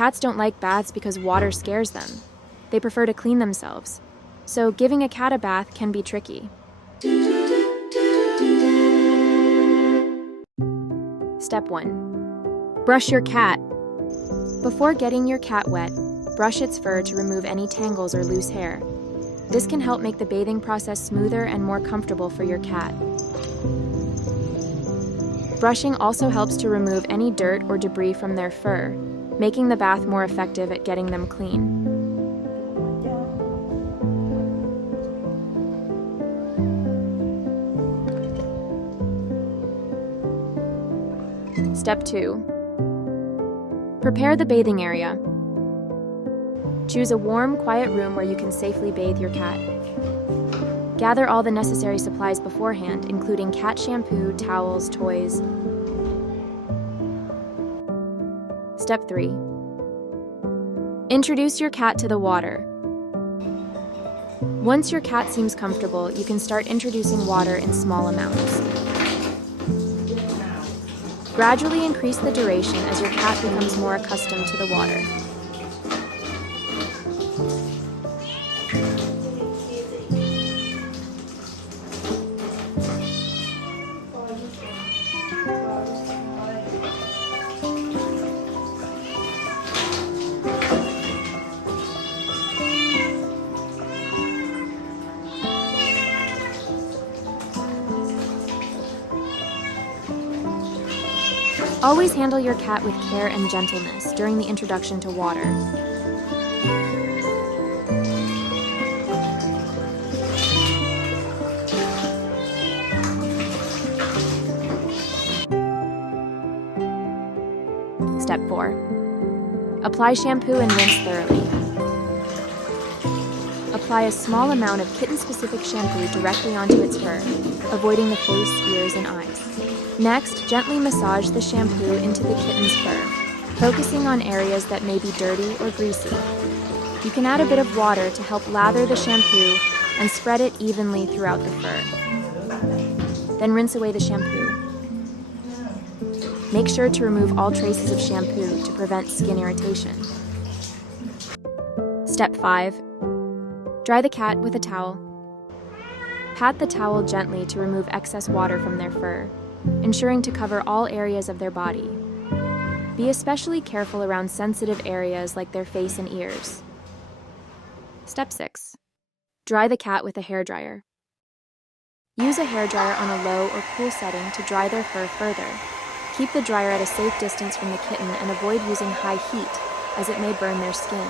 Cats don't like baths because water scares them. They prefer to clean themselves. So giving a cat a bath can be tricky. Step 1. Brush your cat. Before getting your cat wet, brush its fur to remove any tangles or loose hair. This can help make the bathing process smoother and more comfortable for your cat. Brushing also helps to remove any dirt or debris from their fur, making the bath more effective at getting them clean. Step 2. Prepare the bathing area. Choose a warm, quiet room where you can safely bathe your cat. Gather all the necessary supplies beforehand, including cat shampoo, towels, toys. Step 3. Introduce your cat to the water. Once your cat seems comfortable, you can start introducing water in small amounts. Gradually increase the duration as your cat becomes more accustomed to the water. Always handle your cat with care and gentleness during the introduction to water. Step 4. Apply shampoo and rinse thoroughly. Apply a small amount of kitten-specific shampoo directly onto its fur, avoiding the face, ears, and eyes. Next, gently massage the shampoo into the kitten's fur, focusing on areas that may be dirty or greasy. You can add a bit of water to help lather the shampoo and spread it evenly throughout the fur. Then rinse away the shampoo. Make sure to remove all traces of shampoo to prevent skin irritation. Step 5. Dry the cat with a towel. Pat the towel gently to remove excess water from their fur, ensuring to cover all areas of their body. Be especially careful around sensitive areas like their face and ears. Step 6. Dry the cat with a hairdryer. Use a hairdryer on a low or cool setting to dry their fur further. Keep the dryer at a safe distance from the kitten and avoid using high heat, as it may burn their skin.